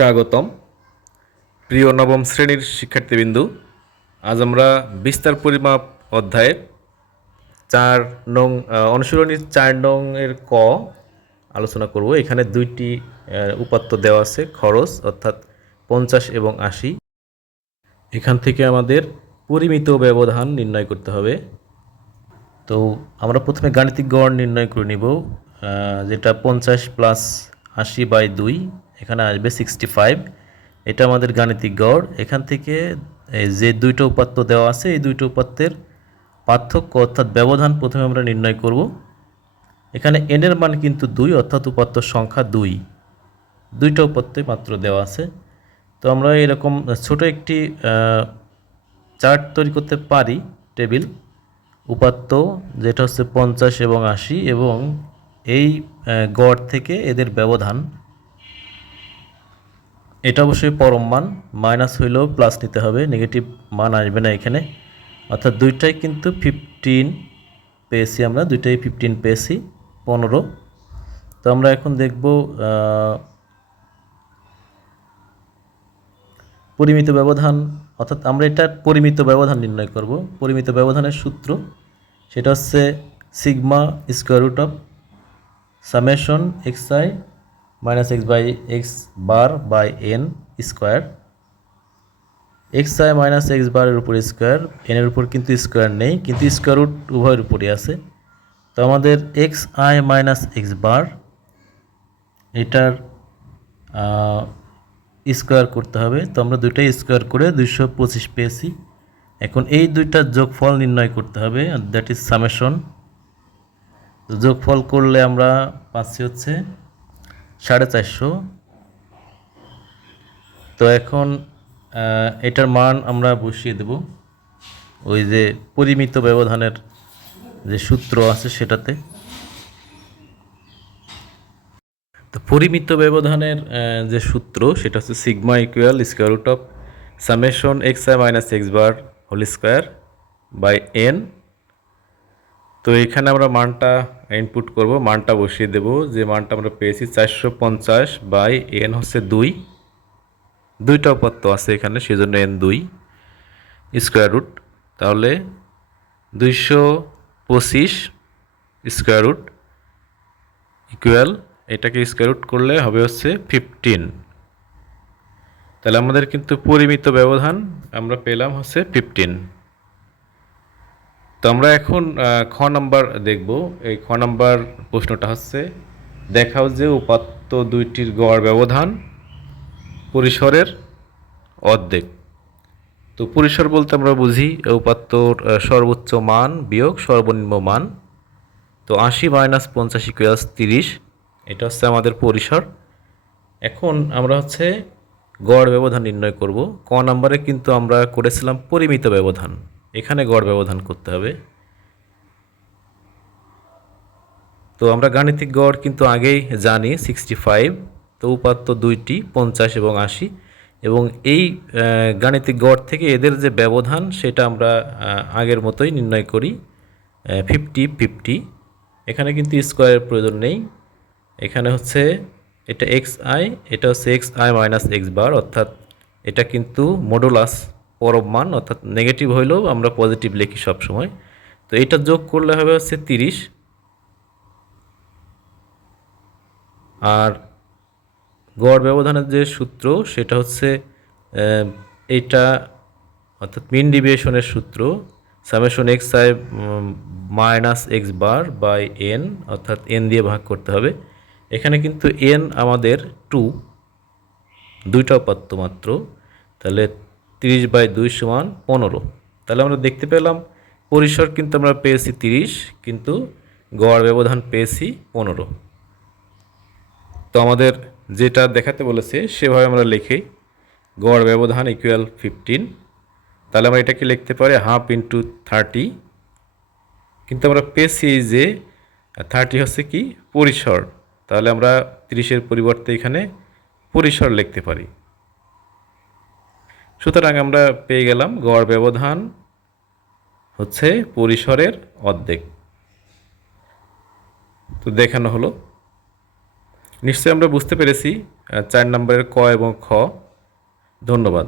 স্বাগতম। প্রিয় নবম শ্রেণির শিক্ষার্থীবৃন্দু আজ আমরা বিস্তার পরিমাপ অধ্যায়ের চার নং আহ, অনুশীলনীর চার নং এর ক আলোচনা করব। এখানে দুইটি উপাত্ত দেওয়া আছে খরচ অর্থাৎ পঞ্চাশ এবং আশি। এখান থেকে আমাদের পরিমিত ব্যবধান নির্ণয় করতে হবে। তো আমরা প্রথমে গাণিতিক গড় নির্ণয় করে নিব যেটা পঞ্চাশ প্লাস আশি বাই দুই, এখানে আসবে সিক্সটি ফাইভ এটা আমাদের গাণিতিক গড়। এখান থেকে যে দুইটা উপাত্ত দেওয়া আছে, এই দুইটা উপাত্তের পার্থক্য অর্থাৎ ব্যবধান প্রথমে আমরা নির্ণয় করব। এখানে এনের মান কিন্তু দুই, অর্থাৎ উপাত্ত সংখ্যা দুই। দুইটা উপাত্তই মাত্র দেওয়া আছে। তো আমরা এরকম ছোট একটি চার্ট তৈরি করতে পারি টেবিল। উপাত্ত, যেটা হচ্ছে পঞ্চাশ এবং আশি, এবং এই গড় থেকে এদের ব্যবধান। এটা অবশ্যই পরম মান, মাইনাস হইলেও প্লাস নিতে হবে নেগেটিভ মান আসবে না এখানে। অর্থাৎ দুইটাই কিন্তু ফিফটিন পেয়েছি আমরা, দুইটাই ফিফটিন পেয়েছি, পনেরো। তো আমরা এখন দেখব পরিমিত ব্যবধান। অর্থাৎ আমরা এটা পরিমিত ব্যবধান নির্ণয় করব। পরিমিত ব্যবধানের সূত্র, সেটা হচ্ছে sigma square root of summation X I minus X by X bar by N square. X I minus X বারের উপর স্কোয়ার এনের উপর কিন্তু স্কোয়ার নেই, কিন্তু স্কোয়ার রুট উভয়ের উপরই আছে। তো আমাদের X I minus X bar, এটার স্কোয়ার করতে হবে। তো আমরা দুইটাই স্কোয়ার করে দুইশো পঁচিশ পেয়েছি। এখন এই দুইটার যোগফল নির্ণয় করতে হবে দ্যাট ইজ সামেশন। যোগফল করলে আমরা পাচ্ছি হচ্ছে সাড়ে চারশো। তো এখন এটার মান আমরা বসিয়ে দেব। ওই যে পরিমিত ব্যবধানের যে সূত্র আছে সেটাতে। তো পরিমিত ব্যবধানের যে সূত্র, সেটা হচ্ছে sigma equal square root of summation X I minus X bar whole square by N তো এখানে আমরা মানটা ইনপুট করব, মানটা বসিয়ে দেব। যে মানটা আমরা পেয়েছি চারশো পঞ্চাশ বাই এন হচ্ছে দুই। দুইটা উপাত্ত আছে এখানে, সেজন্য এন দুই স্কোয়ার রুট তাহলে দুইশো পঁচিশ স্কোয়ার রুট ইকুয়াল এটাকে স্কোয়ার রুট করলে হবে হচ্ছে ফিফটিন তাহলে আমাদের কিন্তু পরিমিত ব্যবধান আমরা পেলাম হচ্ছে ফিফটিন তো আমরা এখন খ নাম্বার দেখব। এই খ নাম্বার প্রশ্নটা হচ্ছে, দেখাও যে উপাত্ত দুইটির গড় ব্যবধান পরিসরের অর্ধেক। তো পরিসর বলতে আমরা বুঝি উপাত্তর সর্বোচ্চ মান বিয়োগ সর্বনিম্ন মান। তো আশি মাইনাস পঞ্চাশ ইকুয়ালস তিরিশ, এটা হচ্ছে আমাদের পরিসর। এখন আমরা হচ্ছে গড় ব্যবধান নির্ণয় করব। ক নাম্বারে কিন্তু আমরা করেছিলাম পরিমিত ব্যবধান। এখানে গড় ব্যবধান করতে হবে। তো আমরা গাণিতিক গড় কিন্তু আগেই জানি সিক্সটি ফাইভ তো উপাত্ত দুইটি, পঞ্চাশ এবং আশি। এবং এই গাণিতিক গড় থেকে এদের যে ব্যবধান, সেটা আমরা আগের মতোই নির্ণয় করি ফিফটি ফিফটি এখানে কিন্তু স্কোয়ারের প্রয়োজন নেই। এখানে হচ্ছে এটা এক্স আই এটা হচ্ছে X I minus X bar অর্থাৎ এটা কিন্তু মডুলাস পরব মান, অর্থাৎ নেগেটিভ হইলেও আমরা পজিটিভ লিখি সবসময়। তো এটা যোগ করলে হবে হচ্ছে তিরিশ। আর গড় ব্যবধানের যে সূত্র, সেটা হচ্ছে এটা অর্থাৎ মিন ডিভিয়েশনের সূত্র summation X I minus X bar by N অর্থাৎ এন দিয়ে ভাগ করতে হবে। এখানে কিন্তু এন আমাদের টু দুইটা উপাত্ত মাত্র। তাহলে তিরিশ বাই দুই সমান পনেরো। তাহলে আমরা দেখতে পেলাম, পরিসর কিন্তু আমরা পেয়েছি তিরিশ, কিন্তু গড় ব্যবধান পেয়েছি পনেরো। তো আমাদের যেটা দেখাতে বলেছে, সেভাবে আমরা লিখি, গড় ব্যবধান ইকুয়াল ফিফটিন তাহলে আমরা এটাকে লিখতে পারি হাফ ইন্টু থার্টি কিন্তু আমরা পেয়েছি যে থার্টি হচ্ছে কি পরিসর। তাহলে আমরা তিরিশের পরিবর্তে এখানে পরিসর লিখতে পারি। সুতরাং আমরা পেয়ে গেলাম গড় ব্যবধান হচ্ছে পরিসরের অর্ধেক। তো দেখানো হলো। নিশ্চয়ই আমরা বুঝতে পেরেছি চার নম্বরের ক এবং খ। ধন্যবাদ।